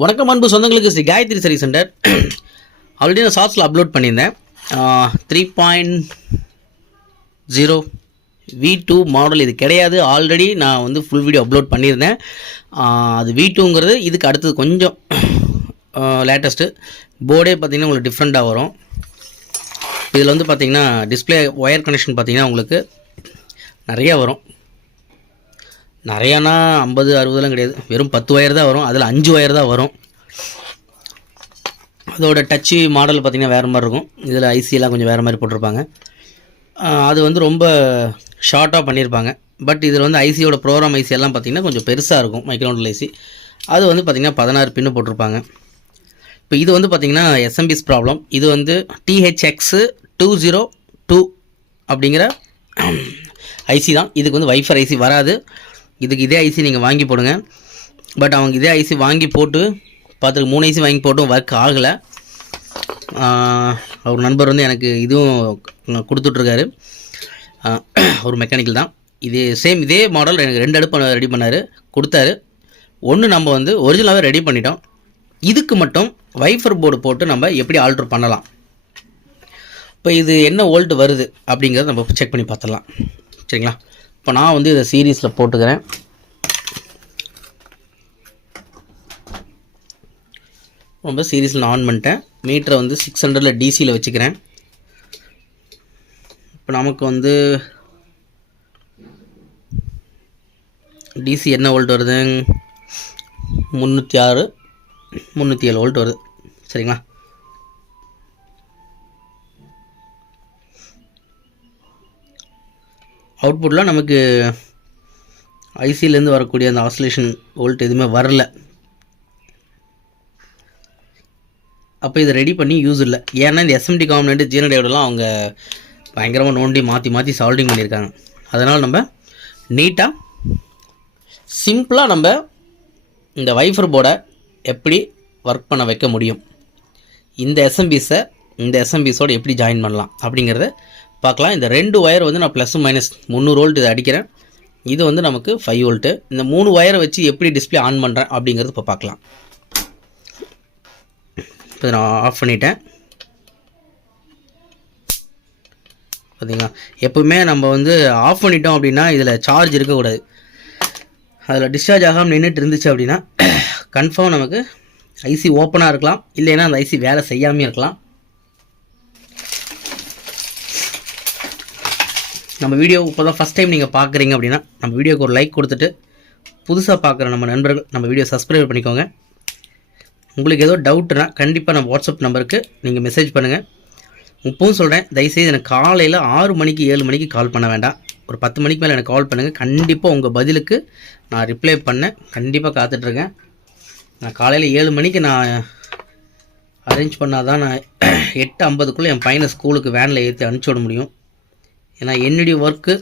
வணக்கம் அன்பு சொந்தங்களுக்கு ஸ்ரீ காயத்ரி சரி சென்டர். ஆல்ரெடி நான் ஷார்ட்ஸில் அப்லோட் பண்ணியிருந்தேன். Three point zero V two model இது கிடையாது. ஆல்ரெடி நான் வந்து ஃபுல் வீடியோ அப்லோட் பண்ணியிருந்தேன். அது வி டூங்கிறது இதுக்கு அடுத்தது கொஞ்சம் லேட்டஸ்ட்டு போர்டே பார்த்தீங்கன்னா உங்களுக்கு டிஃப்ரெண்ட்டாக வரும். இதில் வந்து பார்த்தீங்கன்னா டிஸ்ப்ளே ஒயர் கனெக்ஷன் பார்த்தீங்கன்னா உங்களுக்கு நிறையா வரும். நிறையானா ஐம்பது அறுபதுலாம் கிடையாது. வெறும் பத்து ஒயர் தான் வரும். அதில் அஞ்சு ஒயர் தான் வரும். அதோட டச்சு மாடல் பார்த்திங்கன்னா வேறு மாதிரி இருக்கும். இதில் ஐசியெல்லாம் கொஞ்சம் வேறு மாதிரி போட்டிருப்பாங்க. அது வந்து ரொம்ப ஷார்ட்டாக பண்ணியிருப்பாங்க. பட் இதில் வந்து ஐசியோட ப்ரோக்ராம் ஐசி எல்லாம் பார்த்திங்கன்னா கொஞ்சம் பெருசாக இருக்கும். மைக்ரோண்டல் ஐசி அது வந்து பார்த்திங்கன்னா பதினாறு பின்னு போட்டிருப்பாங்க. இப்போ இது வந்து பார்த்திங்கன்னா எஸ்எம்பிஸ் ப்ராப்ளம் இது வந்து டிஹெச்எக்ஸு டூ ஜீரோ டூ அப்படிங்கிற ஐசி தான். இதுக்கு வந்து வைஃபர் ஐசி வராது. இதுக்கு இதே ஐசி நீங்கள் வாங்கி போடுங்க. பட் அவங்க இதே ஐசி வாங்கி போட்டு பார்த்துட்டு மூணு ஐசி வாங்கி போட்டும் ஒர்க் ஆகலை. அவர் நண்பர் வந்து எனக்கு இதுவும் கொடுத்துட்ருக்காரு. ஒரு மெக்கானிக்கல் தான். இது சேம் இதே மாடல் எனக்கு ரெண்டு அடுப்பு ரெடி பண்ணார் கொடுத்தாரு. ஒன்று நம்ம வந்து ஒரிஜினலாகவே ரெடி பண்ணிட்டோம். இதுக்கு மட்டும் வைஃபர் போர்டு போட்டு நம்ம எப்படி ஆல்ட்ரு பண்ணலாம். இப்போ இது என்ன ஓல்டு வருது அப்படிங்கிறத நம்ம செக் பண்ணி பார்த்துடலாம். சரிங்களா? இப்போ நான் வந்து இதை சீரீஸில் போட்டுக்கிறேன். ரொம்ப சீரீஸில் ஆன் பண்ணிட்டேன். மீட்டரை வந்து சிக்ஸ் ஹண்ட்ரடில் டிசியில் வச்சுக்கிறேன். இப்போ நமக்கு வந்து டிசி என்ன வோல்ட் வருது முந்நூற்றி ஆறு முந்நூற்றி ஏழு வோல்ட் வருது. சரிங்களா? அவுட்புட்டில் நமக்கு ஐசியிலேருந்து வரக்கூடிய அந்த ஆசிலேஷன் வோல்ட் எதுவுமே வரல. அப்போ இதை ரெடி பண்ணி யூஸ் இல்லை. ஏன்னா இந்த எஸ்எம்டி காம்பனெண்ட் ஜீனடையோடலாம் அவங்க பயங்கரமாக நோண்டி மாற்றி மாற்றி சால்டிங் பண்ணியிருக்காங்க. அதனால் நம்ம நீட்டாக சிம்பிளாக நம்ம இந்த வைஃபர் போர்டை எப்படி ஒர்க் பண்ண வைக்க முடியும்? இந்த எஸ்எம்பிஸை இந்த எஸ்எம்பிஸோடு எப்படி ஜாயின் பண்ணலாம்? அப்படிங்கிறத பார்க்கலாம். இந்த ரெண்டு ஒயர் வந்து நான் ப்ளஸ் மைனஸ் முந்நூறு வோல்ட் இதை அடிக்கிறேன். இது வந்து நமக்கு ஃபைவ் வோல்ட்டு இந்த மூணு ஒயரை வச்சு எப்படி டிஸ்ப்ளே ஆன் பண்ணுறேன் அப்படிங்கிறது இப்போ பார்க்கலாம். இப்போ நான் ஆஃப் பண்ணிட்டேன். பார்த்தீங்களா எப்போவுமே நம்ம வந்து ஆஃப் பண்ணிட்டோம் அப்படின்னா இதில் சார்ஜ் இருக்கக்கூடாது. அதில் டிஸ்சார்ஜ் ஆகாமல் நின்றுட்டு இருந்துச்சு அப்படின்னா கன்ஃபார்ம் நமக்கு ஐசி ஓப்பனாக இருக்கலாம். இல்லைன்னா அந்த ஐசி வேலை செய்யாமே இருக்கலாம். நம்ம வீடியோ இப்போ தான் ஃபஸ்ட் டைம் நீங்கள் பார்க்குறீங்க அப்படின்னா நம்ம வீடியோக்கு ஒரு லைக் கொடுத்துட்டு புதுசாக பார்க்குற நம்ம நண்பர்கள் நம்ம வீடியோ சப்ஸ்கிரைப் பண்ணிக்கோங்க. உங்களுக்கு ஏதோ டவுட்னா கண்டிப்பாக நம்ம வாட்ஸ்அப் நம்பருக்கு நீங்கள் மெசேஜ் பண்ணுங்கள் இப்போவும் சொல்கிறேன் தயவுசெய்து எனக்கு காலையில் ஆறு மணிக்கு ஏழு மணிக்கு கால் பண்ண வேண்டாம். ஒரு பத்து மணிக்கு மேலே எனக்கு கால் பண்ணுங்கள் கண்டிப்பாக உங்கள் பதிலுக்கு நான் ரிப்ளை பண்ணேன். கண்டிப்பாக காத்துட்ருக்கேன் நான் காலையில் ஏழு மணிக்கு நான் அரேஞ்ச் பண்ணால் தான் நான் எட்டு ஐம்பதுக்குள்ளே என் பையனை ஸ்கூலுக்கு வேனில் ஏற்றி அனுப்பிச்சி விட முடியும். ஏன்னா என்னுடைய ஒர்க்கு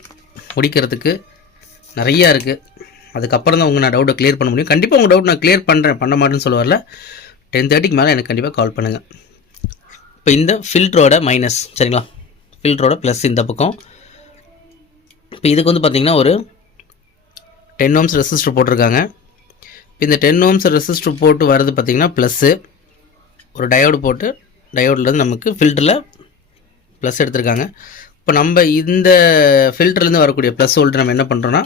முடிக்கிறதுக்கு நிறையா இருக்குது அதுக்கப்புறம் தான் உங்கள் நான் டவுட்டை க்ளியர் பண்ண முடியும். கண்டிப்பாக உங்கள் டவுட் நான் க்ளியர் பண்ணுறேன் பண்ண மாட்டேன்னு சொல்ல வரல டென் தேர்ட்டிக்கு மேலே எனக்கு கண்டிப்பாக கால் பண்ணுங்கள் இப்போ இந்த ஃபில்ட்ரோட மைனஸ் சரிங்களா? ஃபில்ட்ரோட ப்ளஸ் இந்த பக்கம். இப்போ இதுக்கு வந்து பார்த்திங்கன்னா ஒரு டென் ஓம்ஸ் ரெசிஸ்டர் போட்டிருக்காங்க. இப்போ இந்த டென் ஓம்ஸ் ரெசிஸ்டர் போட்டு வர்றது பார்த்திங்கன்னா ப்ளஸ்ஸு ஒரு டயோடு போட்டு டயோட்லேருந்து நமக்கு ஃபில்டரில் ப்ளஸ் எடுத்திருக்காங்க. இப்போ நம்ம இந்த ஃபில்டர்லேருந்து வரக்கூடிய ப்ளஸ் வோல்ட் நம்ம என்ன பண்ணுறோன்னா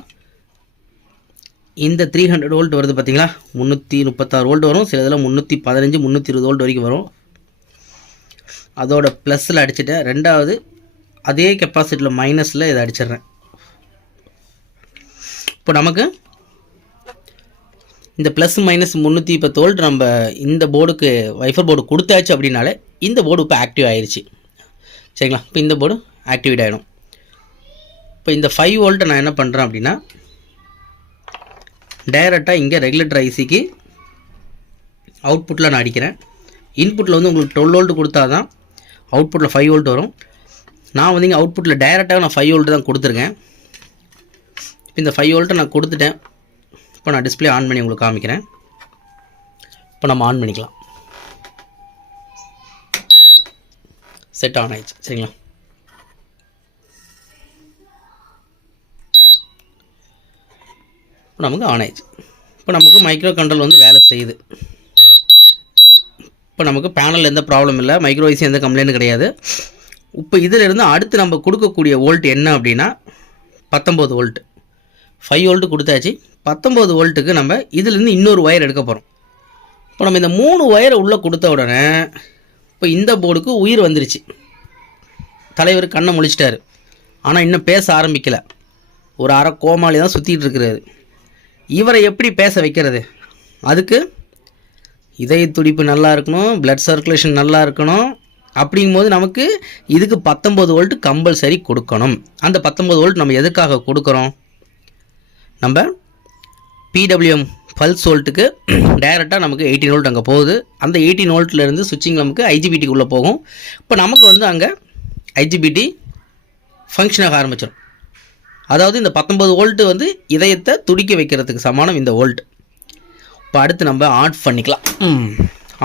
இந்த த்ரீ ஹண்ட்ரட் வோல்ட் வருது பார்த்தீங்களா முந்நூற்றி முப்பத்தாறு வோல்ட் வரும். சில இதில் முந்நூற்றி பதினஞ்சு முந்நூற்றி இருபது வோல்ட் வரைக்கும் வரும். அதோட ப்ளஸில் அடிச்சிட்டேன். ரெண்டாவது அதே கெப்பாசிட்டியில் மைனஸில் இதை அடிச்சிடுறேன். இப்போ நமக்கு இந்த ப்ளஸ் மைனஸ் முந்நூற்றி இப்போ தோல்ட் நம்ம இந்த போர்டுக்கு வைஃபர் போர்டு கொடுத்தாச்சு அப்படின்னாலே இந்த போர்டு இப்போ ஆக்டிவ் ஆயிடுச்சு சரிங்களா? இப்போ இந்த போர்டு ஆக்டிவேட் ஆகிடும் இப்போ இந்த ஃபைவ் வோல்ட்டை நான் என்ன பண்ணுறேன் அப்படின்னா டைரெக்டாக இங்கே ரெகுலேட்டர் ஐசிக்கு அவுட்புட்டில் நான் அடிக்கிறேன். இன்புட்டில் வந்து உங்களுக்கு டுவெல் வோல்ட் கொடுத்தா தான் அவுட்புட்டில் ஃபைவ் வோல்ட் வரும். நான் வந்து இங்கே அவுட்புட்டில் டைரெக்டாக நான் ஃபைவ் வோல்ட் தான் கொடுத்துருக்கேன். இப்போ இந்த ஃபைவ் வோல்ட்டை நான் கொடுத்துட்டேன். இப்போ நான் டிஸ்பிளே ஆன் பண்ணி உங்களுக்கு காமிக்கிறேன். இப்போ நம்ம ஆன் பண்ணிக்கலாம். செட் ஆன் ஆயிடுச்சு. சரிங்களா? இப்போ நமக்கு ஆன் ஆயிடுச்சு. இப்போ நமக்கு மைக்ரோ கண்ட்ரோல் வந்து வேலை செய்யுது. இப்போ நமக்கு பேனலில் எந்த ப்ராப்ளம் இல்லை மைக்ரோ ஐசி எந்த கம்ப்ளைண்ட்டும் கிடையாது. இப்போ இதிலிருந்து அடுத்து நம்ம கொடுக்கக்கூடிய வோல்ட் என்ன அப்படின்னா பத்தொம்போது வோல்ட் ஃபைவ் வோல்ட்டு கொடுத்தாச்சு. பத்தொம்போது வோல்ட்டுக்கு நம்ம இதிலேருந்து இன்னொரு ஒயர் எடுக்க போகிறோம் இப்போ நம்ம இந்த மூணு ஒயரை உள்ளே கொடுத்த உடனே இப்போ இந்த போர்டுக்கு உயிர் வந்துருச்சு. தலைவர் கண்ணை முழிச்சிட்டாரு. ஆனால் இன்னும் பேச ஆரம்பிக்கலை. ஒரு அரை கோமாளி தான் சுற்றிட்டு இருக்கிறாரு. இவரை எப்படி பேச வைக்கிறது? அதுக்கு இதய துடிப்பு நல்லா இருக்கணும் பிளட் சர்க்குலேஷன் நல்லா இருக்கணும். அப்படிங்கும்போது நமக்கு இதுக்கு பத்தொம்பது வோல்ட் கம்பல்சரி கொடுக்கணும். அந்த பத்தொம்பது வோல்ட் நம்ம எதுக்காக கொடுக்குறோம்? நம்ம பிடபிள்யூஎம் பல்ஸ் வோல்ட்டுக்கு டைரெக்டாக நமக்கு எயிட்டீன் வோல்ட் அங்கே போகுது. அந்த எயிட்டீன் வோல்ட்லேருந்து சுவிட்சிங் நமக்கு ஐஜிபிடிக்குள்ளே போகும். இப்போ நமக்கு வந்து அங்கே ஐஜிபிடி ஃபங்க்ஷன் ஆக ஆரம்பிச்சிடும் அதாவது இந்த பத்தொம்பது வோல்ட்டு வந்து இதயத்தை துடிக்க வைக்கிறதுக்கு சமானம் இந்த வோல்ட் இப்போ அடுத்து நம்ம ஆஃப் பண்ணிக்கலாம்.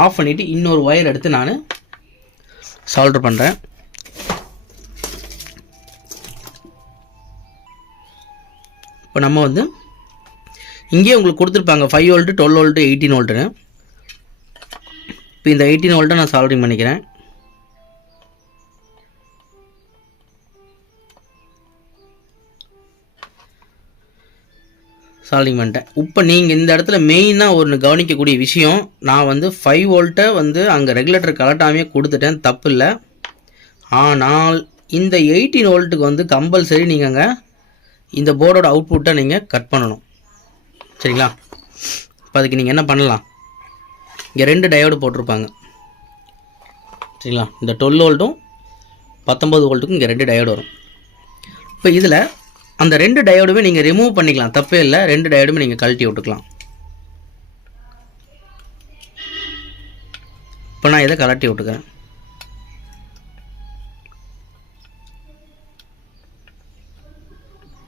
ஆஃப் பண்ணிவிட்டு இன்னொரு ஒயர் எடுத்து நான் சால்டர் பண்ணுறேன் இப்போ நம்ம வந்து இங்கேயே உங்களுக்கு கொடுத்துருப்பாங்க five volt twelve volt eighteen வோல்ட்டுன்னு இப்போ இந்த எயிட்டீன் வோல்ட்டை நான் சால்டரிங் பண்ணிக்கிறேன். சால்விங் பண்ணிட்டேன். இப்போ நீங்கள் இந்த இடத்துல மெயினாக ஒன்று கவனிக்கக்கூடிய விஷயம் நான் வந்து ஃபைவ் வோல்ட்டை வந்து அங்கே ரெகுலேட்டர் கலட்டாமே கொடுத்துட்டேன். தப்பு இல்லை. ஆனால் இந்த எயிட்டீன் வோல்ட்டுக்கு வந்து கம்பல்சரி நீங்கள் அங்கே இந்த போர்டோட அவுட்புட்டை நீங்கள் கட் பண்ணணும். சரிங்களா? இப்போ அதுக்கு நீங்கள் என்ன பண்ணலாம்? இங்கே ரெண்டு டயோடு போட்டிருப்பாங்க. சரிங்களா? இந்த டுவெல் வோல்ட்டும் பத்தொம்பது வோல்ட்டுக்கும் இங்கே ரெண்டு டயோடு வரும். இப்போ இதில் அந்த ரெண்டு டயோடுமே நீங்கள் ரிமூவ் பண்ணிக்கலாம். தப்பே இல்லை. ரெண்டு டயோடுமே நீங்கள் கழட்டி விட்டுக்கலாம். இப்போ நான் இதை கழட்டி விட்டுக்கிறேன்.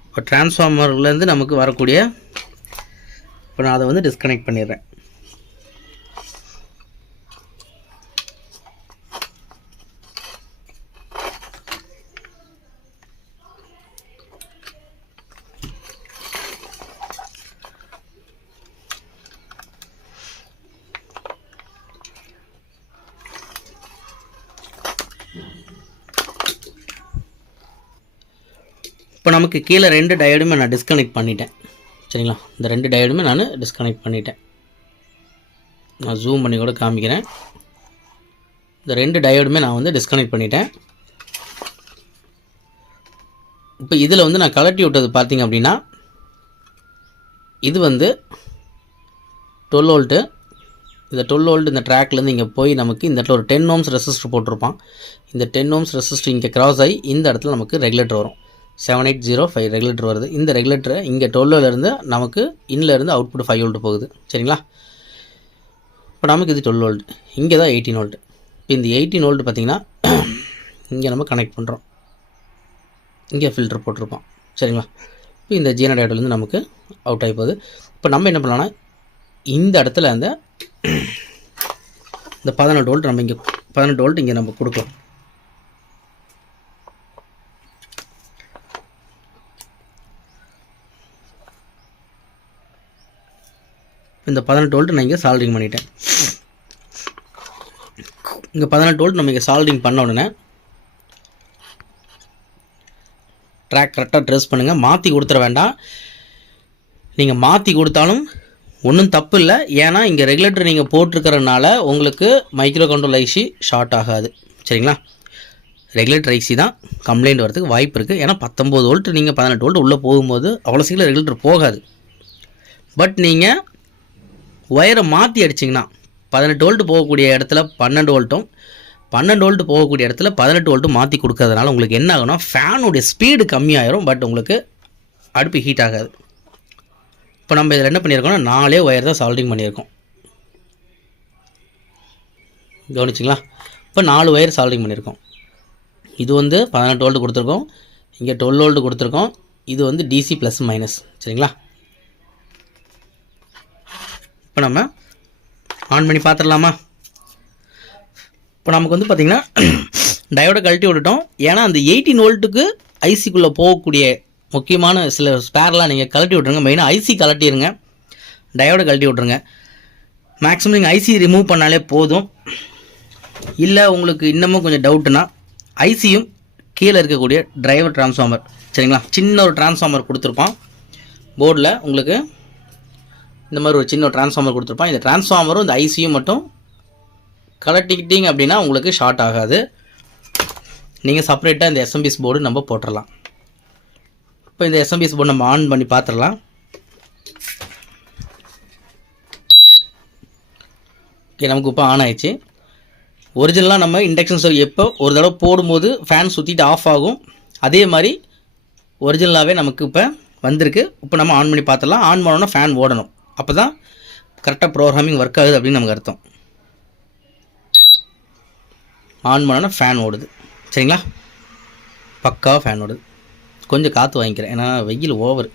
இப்போ டிரான்ஸ்ஃபார்மர்லேருந்து நமக்கு வரக்கூடிய இப்போ நான் அதை வந்து டிஸ்கனெக்ட் பண்ணிடுறேன். இப்போ நமக்கு கீழே ரெண்டு டயோடுமே நான் டிஸ்கனெக்ட் பண்ணிட்டேன். சரிங்களா? இந்த ரெண்டு டயோடுமே நான் டிஸ்கனெக்ட் பண்ணிட்டேன். நான் ஜூம் பண்ணி கூட காமிக்கிறேன். இந்த ரெண்டு டயோடுமே நான் வந்து டிஸ்கனெக்ட் பண்ணிட்டேன். இப்போ இதில் வந்து நான் கலட்டி விட்டது பார்த்திங்க அப்படின்னா இது வந்து டுவெல் வோல்ட்டு இந்த டுவெல் வோல்ட் இந்த ட்ராக்லேருந்து இங்கே போய் நமக்கு இந்த இடத்துல ஒரு டென் ஓம்ஸ் ரெசிஸ்டர் போட்டிருப்பான். இந்த டென் ஓம்ஸ் ரெசிஸ்டர் இங்கே கிராஸ் ஆகி இந்த இடத்துல நமக்கு ரெகுலேட்டர் வரும். Seven eight zero five regulator வருது. இந்த ரெகுலேட்டரை இங்கே டுவெல்லேருந்து நமக்கு இருந்து அவுட்புட் ஃபைவ் வோல்ட் போகுது. சரிங்களா? இப்போ நமக்கு இது டுவெல் வோல்ட் இங்கே தான் எயிட்டீன் வோல்ட் இப்போ இந்த எயிட்டீன் வோல்ட் பார்த்திங்கன்னா இங்கே நம்ம கனெக்ட் பண்ணுறோம் இங்கே ஃபில்டர் போட்டிருப்போம் சரிங்களா? இப்போ இந்த ஜீனரேட்டர்லேருந்து நமக்கு அவுட் ஆகி போகுது. இப்போ நம்ம என்ன பண்ணலாம்னா இந்த இடத்துல அந்த இந்த பதினெட்டு வோல்ட் நம்ம இங்கே பதினெட்டு வோல்ட் இங்கே நம்ம கொடுக்கலாம் இந்த பதினெட்டு வோல்ட் நான் இங்கே சால்டிங் பண்ணிட்டேன். இங்கே பதினெட்டு வோல்ட் நம்ம இங்கே சால்டிங் பண்ண உடனே ட்ராக் கரெக்டாக ட்ரெஸ் பண்ணுங்கள் மாற்றி கொடுத்துட வேண்டாம். நீங்கள் மாற்றி கொடுத்தாலும் ஒன்றும் தப்பு இல்லை. ஏன்னா இங்கே ரெகுலேட்டர் நீங்கள் போட்டிருக்கிறதுனால உங்களுக்கு மைக்ரோ கண்ட்ரோல் ஐசி ஷார்ட் ஆகாது. சரிங்களா? ரெகுலேட்டர் ஐசி தான். கம்ப்ளைண்ட் வரதுக்கு வாய்ப்பு இருக்குது ஏன்னா பத்தொம்போது வோல்ட் நீங்கள் பதினெட்டு வோல்ட் உள்ளே போகும்போது அவ்வளோ சீக்கிரம் ரெகுலேட்டர் போகாது. பட் நீங்கள் ஒயரை மாற்றி அடிச்சிங்கன்னா பதினெட்டு வோல்ட் போகக்கூடிய இடத்துல பன்னெண்டு வோல்ட்டும் பன்னெண்டு வோல்ட் போகக்கூடிய இடத்துல பதினெட்டு வோல்ட்டும் மாற்றி கொடுக்கறதுனால உங்களுக்கு என்ன ஆகும்னா ஃபேனுடைய ஸ்பீடு கம்மியாயிரும் பட் உங்களுக்கு அடுப்பு ஹீட் ஆகாது. இப்போ நம்ம இதில் என்ன பண்ணியிருக்கோம்னா நாலே ஒயர் தான் சால்டிங் பண்ணியிருக்கோம் கவனிச்சிங்களா? இப்போ நாலு ஒயர் சால்டிங் பண்ணியிருக்கோம் இது வந்து பதினெட்டு வோல்ட் கொடுத்துருக்கோம். இங்கே டுவெல் வோல்ட் கொடுத்துருக்கோம். இது வந்து டிசி ப்ளஸ் மைனஸ் சரிங்களா? இப்போ நம்ம ஆன் பண்ணி பார்த்துடலாமா இப்போ நமக்கு வந்து பார்த்திங்கன்னா டயோட கழட்டி விட்டுட்டோம். ஏன்னா அந்த எயிட்டீன் வோல்ட்டுக்கு ஐசிக்குள்ளே போகக்கூடிய முக்கியமான சில ஸ்பேர்லாம் நீங்கள் கழட்டி விட்ருங்க மெயினாக ஐசி கழட்டிடுங்க டயோடை கழட்டி விட்ருங்க மேக்ஸிமம் நீங்கள் ஐசி ரிமூவ் பண்ணாலே போதும். இல்லை உங்களுக்கு இன்னமும் கொஞ்சம் டவுட்டுனா ஐசியும் கீழே இருக்கக்கூடிய டிரைவர் டிரான்ஸ்ஃபார்மர் சரிங்களா? சின்ன ஒரு டிரான்ஸ்ஃபார்மர் கொடுத்துருப்பான் போர்டில் உங்களுக்கு இந்த மாதிரி ஒரு சின்ன டிரான்ஸ்ஃபார்மர் கொடுத்துருப்பான். இந்த டிரான்ஸ்ஃபார்மரும் இந்த ஐசியும் மட்டும் கலட்டிக்கிட்டிங்க அப்படின்னா உங்களுக்கு ஷார்ட் ஆகாது. நீங்கள் செப்பரேட்டாக இந்த எஸ்எம்பிஎஸ் போர்டு நம்ம போட்டுடலாம் இப்போ இந்த எஸ்எம்பிஎஸ் போர்டு நம்ம ஆன் பண்ணி பார்த்துடலாம் ஓகே நமக்கு இப்போ ஆன் ஆயிடுச்சு. ஒரிஜினலாக நம்ம இண்டக்ஷன் ஸ்டவ் எப்போ ஒரு தடவை போடும்போது ஃபேன் சுற்றிட்டு ஆஃப் ஆகும். அதே மாதிரி ஒரிஜினலாகவே நமக்கு இப்போ வந்திருக்கு. இப்போ நம்ம ஆன் பண்ணி பார்த்துடலாம் ஆன் பண்ணோன்னா ஃபேன் ஓடணும். அப்போ தான் கரெக்டாக ப்ரோக்ராமிங் ஒர்க் ஆகுது அப்படின்னு நமக்கு அர்த்தம். ஆன் பண்ணோன்னா ஃபேன் ஓடுது. சரிங்களா? பக்காவாக ஃபேன் ஓடுது. கொஞ்சம் காற்று வாங்கிக்கிறேன். ஏன்னா வெயில் ஓவர்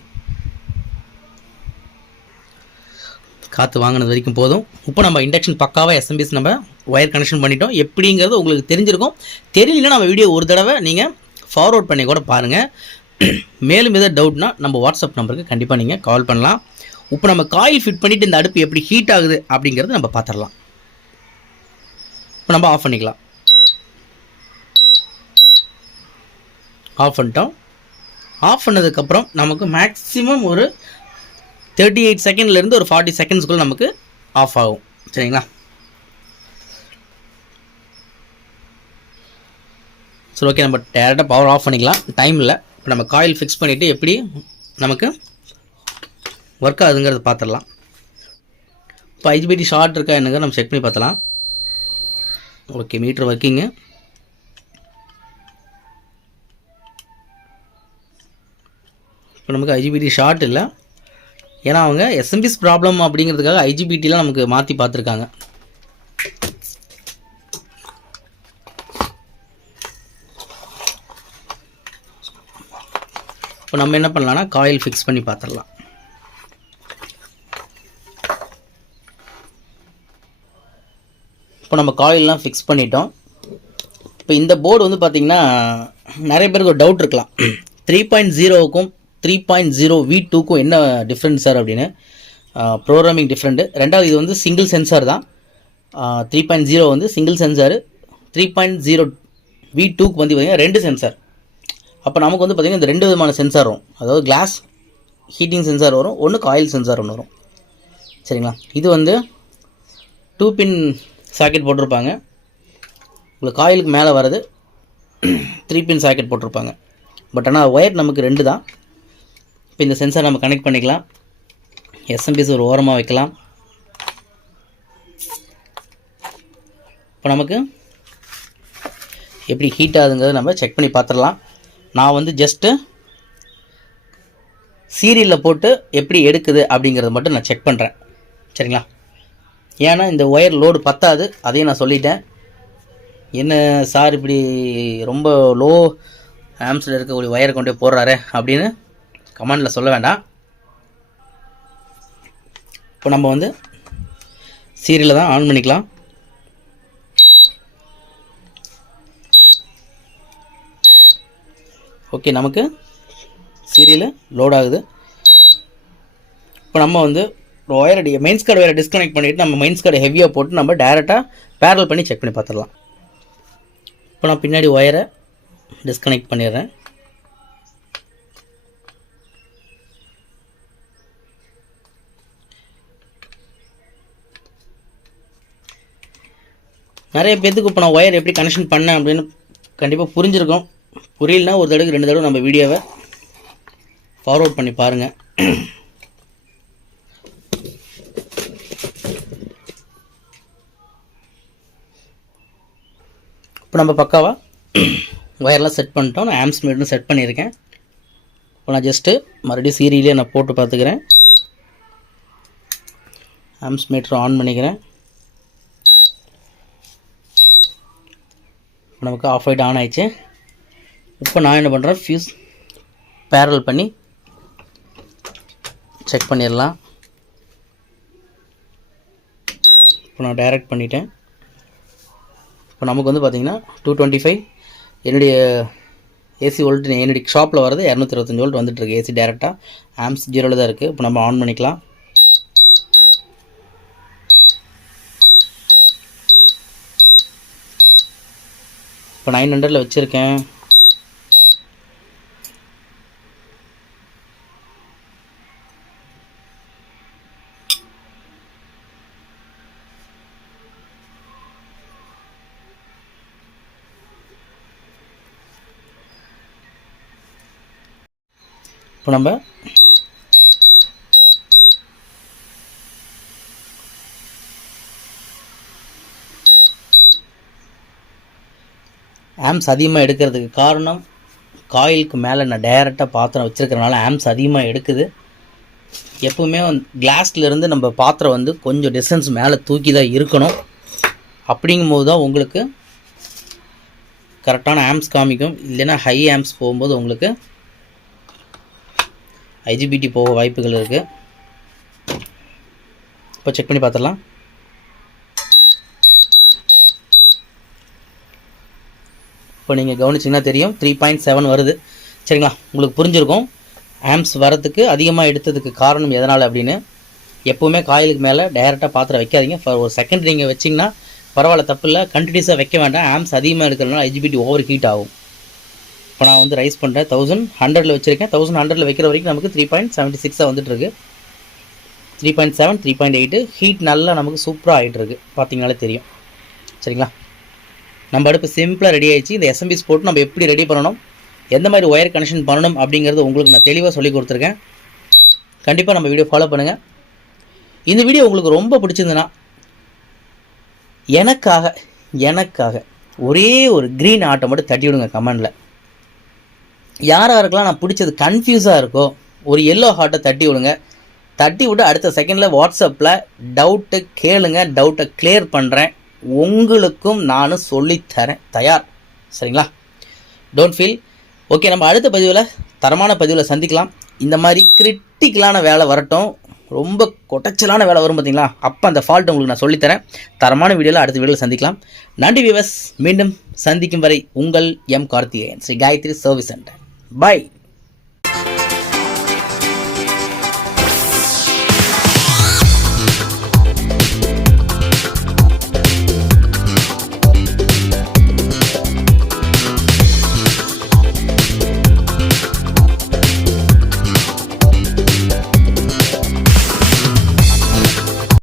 காற்று வாங்கினது வரைக்கும் போதும். இப்போ நம்ம இண்டக்ஷன் பக்காவாக எஸ்எம்பிஎஸ் நம்ம ஒயர் கனெக்ஷன் பண்ணிட்டோம். எப்படிங்கிறது உங்களுக்கு தெரிஞ்சிருக்கும். தெரியலனா நம்ம வீடியோ ஒரு தடவை நீங்கள் ஃபார்வர்ட் பண்ணி கூட பாருங்கள் மேலும் எதாவது டவுட்னா நம்ம வாட்ஸ்அப் நம்பருக்கு கண்டிப்பாக நீங்கள் கால் பண்ணலாம். இப்போ நம்ம காயில் ஃபிட் பண்ணிவிட்டு இந்த அடுப்பு எப்படி ஹீட் ஆகுது அப்படிங்கிறத நம்ம பார்த்துடலாம் இப்போ நம்ம ஆஃப் பண்ணிக்கலாம். ஆஃப் பண்ணிட்டோம். ஆஃப் பண்ணதுக்கப்புறம் நமக்கு மேக்ஸிமம் ஒரு தேர்ட்டி எயிட் செகண்ட்லேருந்து ஒரு ஃபார்ட்டி செகண்ட்ஸ்க்குள்ளே நமக்கு ஆஃப் ஆகும். சரிங்களா? சரி ஓகே நம்ம டேரெக்டாக பவர் ஆஃப் பண்ணிக்கலாம். டைம் இல்லை. இப்போ நம்ம காயில் ஃபிக்ஸ் பண்ணிவிட்டு எப்படி நமக்கு ஒர்க் ஆகுதுங்கிறத பார்த்துடலாம். இப்போ ஐஜிபிடி ஷார்ட் இருக்கா என்னங்க நம்ம செக் பண்ணி பார்த்தலாம் ஓகே மீட்ரு ஒர்க்கிங்கு இப்போ நமக்கு ஐஜிபிடி ஷார்ட் இல்லை. ஏன்னா அவங்க எஸ்எம்பிஎஸ் ப்ராப்ளம் அப்படிங்கிறதுக்காக ஐஜிபிடிலாம் நமக்கு மாற்றி பார்த்துருக்காங்க. இப்போ நம்ம என்ன பண்ணலாம்னா காயில் ஃபிக்ஸ் பண்ணி பார்த்துடலாம். இப்போ நம்ம காயிலெலாம் ஃபிக்ஸ் பண்ணிட்டோம். இப்போ இந்த போர்டு வந்து பார்த்திங்கன்னா நிறைய பேருக்கு ஒரு டவுட் இருக்கலாம். த்ரீ பாயிண்ட் ஜீரோவுக்கும் த்ரீ பாயிண்ட் ஜீரோ வி டூக்கும் என்ன டிஃப்ரெண்ட் சார் அப்படின்னு? ப்ரோக்ராமிங் டிஃப்ரெண்ட்டு ரெண்டாவது இது வந்து சிங்கிள் சென்சார் தான். த்ரீ பாயிண்ட் ஜீரோ வந்து single sensor three point zero V டூக்கு வந்து பார்த்திங்கன்னா ரெண்டு சென்சார் அப்போ நமக்கு வந்து பார்த்திங்கன்னா இந்த ரெண்டு விதமான சென்சார் வரும். அதாவது கிளாஸ் ஹீட்டிங் சென்சார் வரும் ஒன்று காயில் சென்சார் ஒன்று வரும். சரிங்களா? இது வந்து டூ பின் சாக்கெட் போட்டிருப்பாங்க. உங்களுக்கு காயிலுக்கு மேலே வர்றது த்ரீ பின் சாக்கெட் போட்டிருப்பாங்க. பட் ஆனால் ஒயர் நமக்கு ரெண்டு தான். இப்போ இந்த சென்சார் நம்ம கனெக்ட் பண்ணிக்கலாம். எஸ்எம்பிஸ் ஒரு ஓரமாக வைக்கலாம். இப்போ நமக்கு எப்படி ஹீட் ஆகுதுங்கிறத நம்ம செக் பண்ணி பார்த்துடலாம். நான் வந்து ஜஸ்ட்டு சீரியலில் போட்டு எப்படி எடுக்குது அப்படிங்கிறத மட்டும் நான் செக் பண்ணுறேன் சரிங்களா? ஏன்னா இந்த ஒயர் லோடு பத்தாது அதையும் நான் சொல்லிட்டேன். என்ன சார் இப்படி ரொம்ப லோ ஆம்ஸில் இருக்கக்கூடிய ஒயரை கொண்டு போய் போடுறாரு அப்படின்னு கமெண்டில் சொல்ல வேண்டாம். இப்போ நம்ம வந்து சீரியலை தான் ஆன் பண்ணிக்கலாம். ஓகே நமக்கு சீரியல் லோட் ஆகுது. இப்போ நம்ம வந்து ஒயர் அடி மெயின்ஸ் கார்டு ஒயரை டிஸ்கனெக்ட் பண்ணிவிட்டு நம்ம மெயின்ஸ் கார்டு ஹெவியாக போட்டு நம்ம டேரெக்டாக பேரல் பண்ணி செக் பண்ணி பார்த்துடலாம். இப்போ நான் பின்னாடி ஒயரை டிஸ்கனெக்ட் பண்ணிடுறேன். நிறைய பேர்த்துக்கு இப்போ நான் ஒயர் எப்படி கனெக்ஷன் பண்ணேன் அப்படின்னு கண்டிப்பாக புரிஞ்சிருக்கோம். புரியலனா ஒரு தடவை ரெண்டு தடவை நம்ம வீடியோவை ஃபார்வர்ட் பண்ணி பாருங்கள் இப்போ நம்ம பக்காவாக ஒயர்லாம் செட் பண்ணிட்டோம். நான் ஆம்ஸ் மீட்டரும் செட் பண்ணியிருக்கேன். இப்போ நான் ஜஸ்ட்டு மறுபடியும் சீரியலே நான் போட்டு பார்த்துக்கிறேன். ஆம்ஸ் மீட்டர் ஆன் பண்ணிக்கிறேன். நமக்கு ஆஃப் ஆகிட்டு ஆன் ஆயிடுச்சு. இப்போ நான் என்ன பண்ணுறேன் ஃபியூஸ் பேரல் பண்ணி செக் பண்ணிடலாம். இப்போ நான் டைரக்ட் பண்ணிட்டேன். இப்போ நமக்கு வந்து பார்த்திங்கன்னா டூ டுவெண்ட்டி ஃபைவ் என்னுடைய ஏசி வோல்ட் என்னுடைய ஷாப்பில் வரது இரநூத்தி இருபத்தஞ்சி வோல்ட் வந்துட்டுருக்கு. ஏசி டேரெக்டாக ஆம்ஸ் ஜீரோவில் தான் இருக்குது இப்போ நம்ம ஆன் பண்ணிக்கலாம். இப்போ நைன் ஹண்ட்ரடில் வச்சுருக்கேன். இப்போ நம்ம ஆம்ஸ் அதிகமாக எடுக்கிறதுக்கு காரணம் காயிலுக்கு மேலே நான் டைரெக்டாக பாத்திரம் வச்சுருக்கிறனால ஆம்ஸ் அதிகமாக எடுக்குது. எப்பவுமே வந்து இருந்து நம்ம பாத்திரம் வந்து கொஞ்சம் டிஸ்டன்ஸ் மேலே தூக்கி தான் இருக்கணும். அப்படிங்கும்போது தான் உங்களுக்கு கரெக்டான ஆம்ஸ் காமிக்கும். இல்லைன்னா ஹை ஆம்ஸ் போகும்போது உங்களுக்கு ஐஜிபிடி போக வாய்ப்புகள் இருக்குது இப்போ செக் பண்ணி பார்த்துடலாம். இப்போ நீங்கள் கவனிச்சிங்கன்னா தெரியும். த்ரீ பாயிண்ட் செவன் வருது. சரிங்களா? உங்களுக்கு புரிஞ்சிருக்கும். ஆம்ஸ் வரத்துக்கு அதிகமாக எடுத்ததுக்கு காரணம் எதனால் அப்படின்னு. எப்போவுமே காயிலுக்கு மேலே டைரெக்டாக பாத்திரம் வைக்காதீங்க. ஃபார் ஒரு செகண்ட் நீங்கள் வச்சிங்கன்னா பரவாயில்ல தப்பு இல்லை. கண்டினியூஸாக வைக்க வேண்டாம். ஆம்ஸ் அதிகமாக எடுக்கிறதுனால ஐஜிபிடி ஓவர் ஹீட் ஆகும். இப்போ நான் வந்து ரைஸ் பண்ணுறேன் தௌசண்ட் ஹண்ட்ரடில் வச்சுருக்கேன். தௌசண்ட் ஹண்ட்ரடில் வைக்கிற வரைக்கும் நமக்கு த்ரீ பாயிண்ட் செவன்ட்டி சிக்ஸாக வந்துட்டுருக்கு three point seven three point eight heat நல்லா நமக்கு சூப்பராக ஆகிட்டுருக்கு பார்த்தீங்கனாலே தெரியும். சரிங்களா? நம்ம அடுப்பு சிம்பிளாக ரெடி ஆகிடுச்சு இந்த எஸ்எம்பிஸ் போட்டு நம்ம எப்படி ரெடி பண்ணணும்? எந்த மாதிரி ஒயர் கனெக்ஷன் பண்ணணும் அப்படிங்கிறது உங்களுக்கு நான் தெளிவாக சொல்லி கொடுத்துருக்கேன். கண்டிப்பாக நம்ம வீடியோ ஃபாலோ பண்ணுங்கள் இந்த வீடியோ உங்களுக்கு ரொம்ப பிடிச்சிருந்துன்னா எனக்காக எனக்காக ஒரே ஒரு க்ரீன் ஆட்டை மட்டும் தட்டி விடுங்க கமெண்டில். யார் யாருக்கெல்லாம் நான் பிடிச்சது கன்ஃபியூஸாக இருக்கோ ஒரு எல்லோ ஹார்ட்டை தட்டி விடுங்க. தட்டி விட்டு அடுத்த செகண்டில் வாட்ஸ்அப்பில் டவுட்டு கேளுங்க டவுட்டை கிளியர் பண்ணுறேன் உங்களுக்கும் நானும் சொல்லித்தரேன். தயார். சரிங்களா? டோன்ட் ஃபீல் ஓகே நம்ம அடுத்த பதிவில் தரமான பதிவில் சந்திக்கலாம். இந்த மாதிரி கிரிட்டிக்கலான வேலை வரட்டும். ரொம்ப கொட்டச்சலான வேலை வரும் பார்த்தீங்களா அப்போ அந்த ஃபால்ட் உங்களுக்கு நான் சொல்லித்தரேன். தரமான வீடியோவில் அடுத்த வீடியோவில் சந்திக்கலாம். நன்றி விவஸ் மீண்டும் சந்திக்கும் வரை உங்கள் M Karthikeyan. Sri Gayathri service centre Bye!